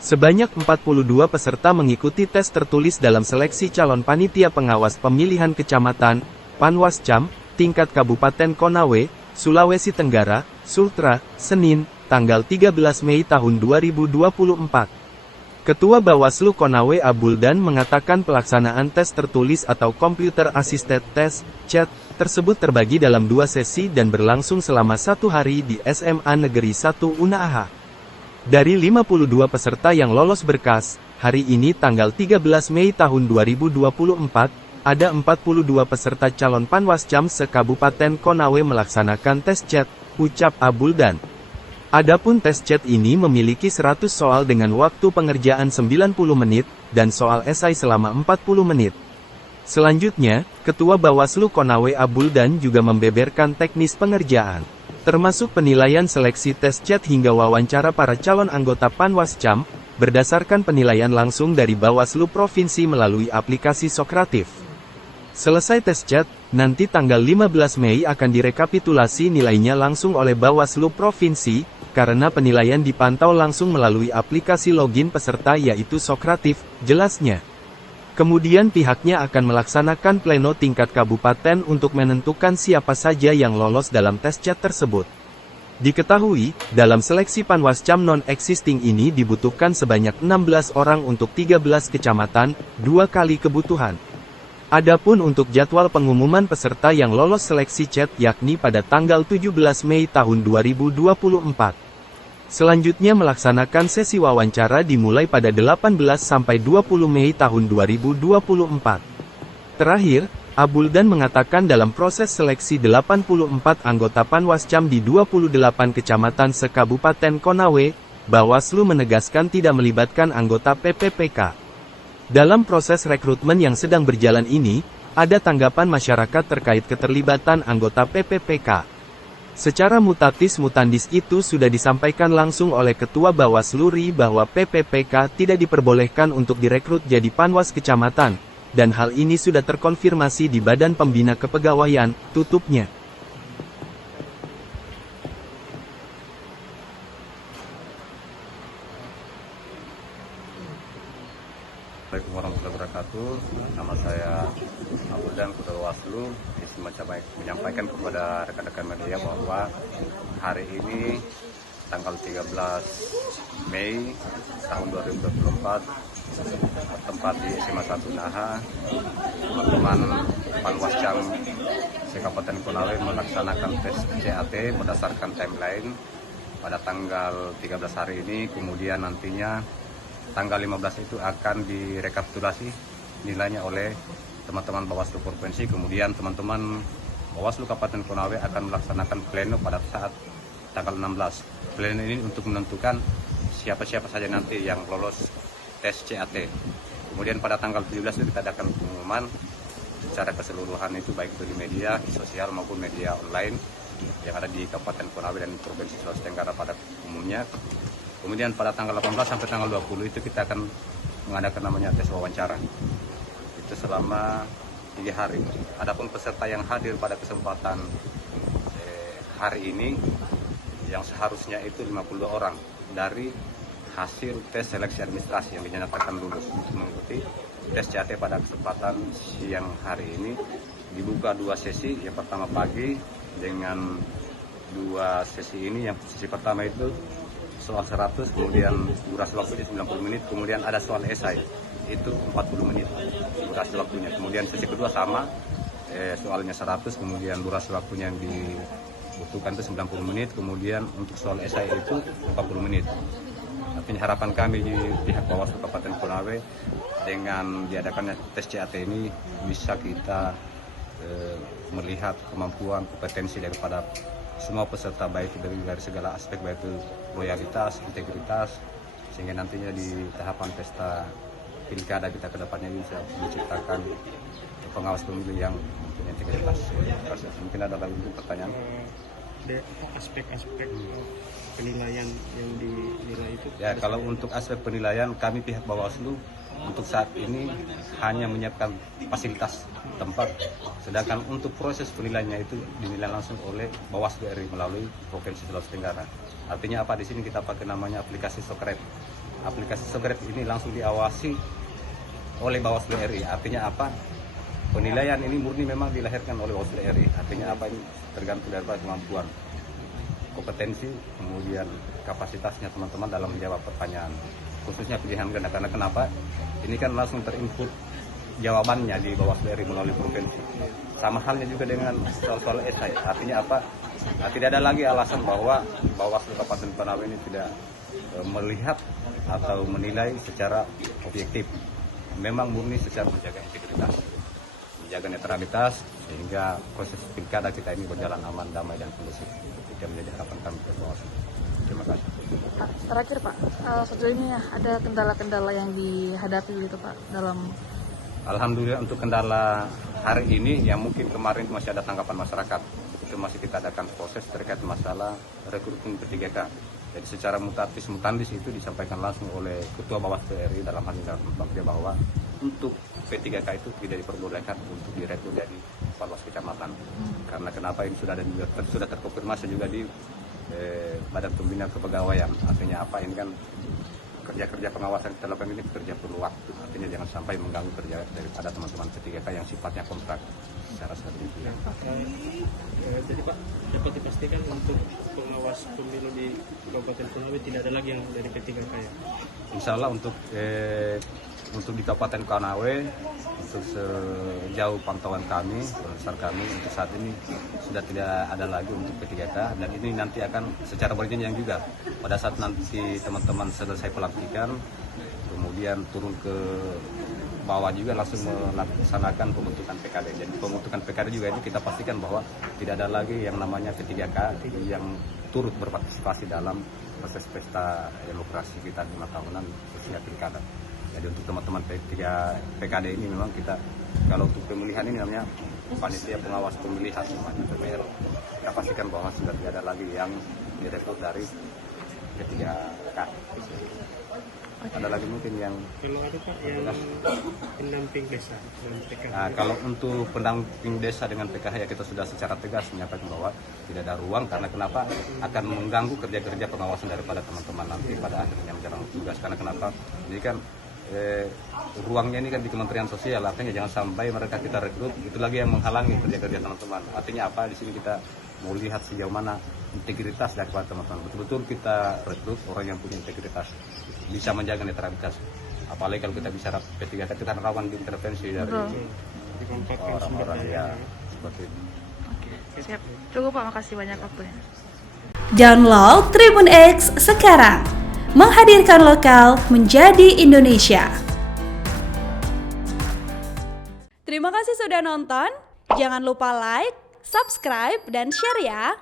Sebanyak 42 peserta mengikuti tes tertulis dalam seleksi calon panitia pengawas pemilihan kecamatan, Panwascam, tingkat Kabupaten Konawe, Sulawesi Tenggara, Sultra, Senin, tanggal 13 Mei tahun 2024. Ketua Bawaslu Konawe Abuldan mengatakan pelaksanaan tes tertulis atau Computer Assisted Test, CAT, tersebut terbagi dalam 2 sesi dan berlangsung selama 1 hari di SMA Negeri 1 Unaaha. Dari 52 peserta yang lolos berkas, hari ini tanggal 13 Mei tahun 2024, ada 42 peserta calon Panwascam se-Kabupaten Konawe melaksanakan tes CAT, ucap Abuldan. Adapun tes CAT ini memiliki 100 soal dengan waktu pengerjaan 90 menit, dan soal esai selama 40 menit. Selanjutnya, Ketua Bawaslu Konawe Abuldan juga membeberkan teknis pengerjaan, termasuk penilaian seleksi tes CAT hingga wawancara para calon anggota Panwascam, berdasarkan penilaian langsung dari Bawaslu Provinsi melalui aplikasi Sokratif. Selesai tes CAT, nanti tanggal 15 Mei akan direkapitulasi nilainya langsung oleh Bawaslu Provinsi, karena penilaian dipantau langsung melalui aplikasi login peserta yaitu Sokratif, jelasnya. Kemudian pihaknya akan melaksanakan pleno tingkat kabupaten untuk menentukan siapa saja yang lolos dalam tes CAT tersebut. Diketahui, dalam seleksi Panwascam non-existing ini dibutuhkan sebanyak 16 orang untuk 13 kecamatan, 2 kali kebutuhan. Adapun untuk jadwal pengumuman peserta yang lolos seleksi CAT yakni pada tanggal 17 Mei tahun 2024. Selanjutnya melaksanakan sesi wawancara dimulai pada 18 sampai 20 Mei tahun 2024. Terakhir, Abuldan mengatakan dalam proses seleksi 84 anggota Panwascam di 28 kecamatan se-Kabupaten Konawe, Bawaslu menegaskan tidak melibatkan anggota PPPK. Dalam proses rekrutmen yang sedang berjalan ini, ada tanggapan masyarakat terkait keterlibatan anggota PPPK. Secara mutatis mutandis itu sudah disampaikan langsung oleh Ketua Bawaslu RI bahwa PPPK tidak diperbolehkan untuk direkrut jadi Panwas Kecamatan, dan hal ini sudah terkonfirmasi di Badan Pembina Kepegawaian, tutupnya. Assalamualaikum warahmatullahi wabarakatuh. Nama saya Abuldan, Ketua Bawaslu. Menyampaikan kepada rekan-rekan media bahwa hari ini tanggal 13 Mei tahun 2024 bertempat di SMA 1 Unaaha, teman-teman Panwascam se-Kabupaten Konawe melaksanakan tes CAT berdasarkan timeline pada tanggal 13 hari ini. Kemudian nantinya tanggal 15 itu akan direkapitulasi nilainya oleh teman-teman Bawaslu Provinsi. Kemudian teman-teman Bawaslu Kabupaten Konawe akan melaksanakan pleno pada saat tanggal 16. Pleno ini untuk menentukan siapa-siapa saja nanti yang lolos tes CAT. Kemudian pada tanggal 17 kita adakan pengumuman secara keseluruhan, itu baik itu di media, di sosial maupun media online yang ada di Kabupaten Konawe dan Provinsi Sulawesi Tenggara pada umumnya. Kemudian pada tanggal 18 sampai tanggal 20 itu kita akan mengadakan namanya tes wawancara. Itu selama 3 hari. Adapun peserta yang hadir pada kesempatan hari ini yang seharusnya itu 52 orang dari hasil tes seleksi administrasi yang dinyatakan lulus untuk mengikuti tes CAT pada kesempatan siang hari ini. Dibuka 2 sesi, yang pertama pagi dengan 2 sesi ini. Yang sesi pertama itu soal 100, kemudian durasi waktunya 90 menit, kemudian ada soal esai, itu 40 menit durasi waktunya. Kemudian sesi kedua sama, soalnya 100, kemudian durasi waktunya yang dibutuhkan itu 90 menit, kemudian untuk soal esai itu 40 menit. Artinya harapan kami di pihak Bawaslu Kabupaten Konawe dengan diadakannya tes CAT ini bisa kita melihat kemampuan, kompetensi daripada semua peserta, baik dari segala aspek, baik itu loyalitas, integritas, sehingga nantinya di tahapan pesta pilkada kita ke depannya bisa menciptakan pengawas pemilu yang mempunyai integritas. Mungkin ada lagi pertanyaan? Aspek-aspek penilaian yang dinilai itu? Ya, kalau untuk aspek penilaian, kami pihak Bawaslu untuk saat ini hanya menyiapkan fasilitas tempat, sedangkan untuk proses penilaiannya itu dinilai langsung oleh Bawaslu RI melalui Provinsi Sulawesi Tenggara. Artinya apa, di sini kita pakai namanya aplikasi Sokratif. aplikasi Segrep ini langsung diawasi oleh Bawaslu RI. Artinya apa? Penilaian ini murni memang dilahirkan oleh Bawaslu RI. Artinya apa? Ini tergantung dari kemampuan, kompetensi, kemudian kapasitasnya teman-teman dalam menjawab pertanyaan, khususnya pilihan ganda. Karena kenapa? Ini kan langsung terinput jawabannya di Bawaslu RI melalui provinsi. Sama halnya juga dengan soal-soal esai. Artinya apa? Nah, tidak ada lagi alasan bahwa Bawaslu Kabupaten Konawe ini tidak melihat atau menilai secara objektif. Memang murni secara menjaga integritas, menjaga netralitas, sehingga proses pilkada kita ini berjalan aman, damai, dan kondusif. Itu yang menjadi harapan kami ke Bawaslu. Terima kasih. Pak, terakhir Pak, sejauh ini ada kendala-kendala yang dihadapi gitu Pak dalam... Alhamdulillah untuk kendala hari ini yang mungkin kemarin masih ada tanggapan masyarakat, itu masih kita adakan proses terkait masalah rekrutmen P3K. Jadi secara mutatis mutandis itu disampaikan langsung oleh Ketua Bawaslu RI dalam hal ini dalam dia bahwa untuk P3K itu tidak diperbolehkan untuk direkrut jadi Panwas Kecamatan. Karena kenapa ini sudah terkonfirmasi juga di Badan Pembina Kepegawaian. Artinya apa? Ini kan kerja-kerja pengawasan kita lakukan ini kerja perlu waktu. Artinya jangan sampai mengganggu kerja daripada teman-teman P3K yang sifatnya kontrak secara strategis. Jadi Pak, dapat dipastikan untuk pengawas pemilu di Kabupaten Konawe tidak ada lagi yang dari P3K ya? Insya Allah untuk di Kabupaten Konawe, untuk sejauh pantauan kami, besar kami untuk saat ini sudah tidak ada lagi untuk P3K, dan ini nanti akan secara berjenjang juga. Pada saat nanti teman-teman selesai pelantikan, kemudian turun ke bawah juga langsung melaksanakan pembentukan PKD. Jadi pembentukan PKD juga ini kita pastikan bahwa tidak ada lagi yang namanya P3K yang turut berpartisipasi dalam proses pesta demokrasi kita 5 tahunan usia pilkada. Jadi untuk teman-teman PKD ini memang kita, kalau untuk pemilihan ini namanya panitia pengawas pemilihan namanya PPR. Kita pastikan bahwa sudah tidak ada lagi yang direkrut dari P3K. Ada lagi mungkin yang Kalau ada Pak yang pendamping desa dengan PKH. Nah, kalau untuk pendamping desa dengan PKH ya kita sudah secara tegas menyatakan bahwa tidak ada ruang, karena kenapa akan mengganggu kerja-kerja pengawasan daripada teman-teman nanti pada akhirnya menjalankan tugas. Karena kenapa? Jadi kan ruangnya ini kan di Kementerian Sosial, artinya jangan sampai mereka kita rekrut itu lagi yang menghalangi kerja-kerja teman-teman. Artinya apa? Di sini kita mau lihat sejauh mana integritas daripada teman-teman. Betul-betul kita rekrut orang yang punya integritas, bisa menjaga netralitas. Apalagi kalau kita bicara P3K, kita rawan diintervensi dari orang-orang ya seperti itu. Oke, siap. Cukup Pak, makasih banyak waktunya. Download Tribun X sekarang, menghadirkan lokal menjadi Indonesia. Terima kasih sudah nonton. Jangan lupa like, subscribe, dan share ya.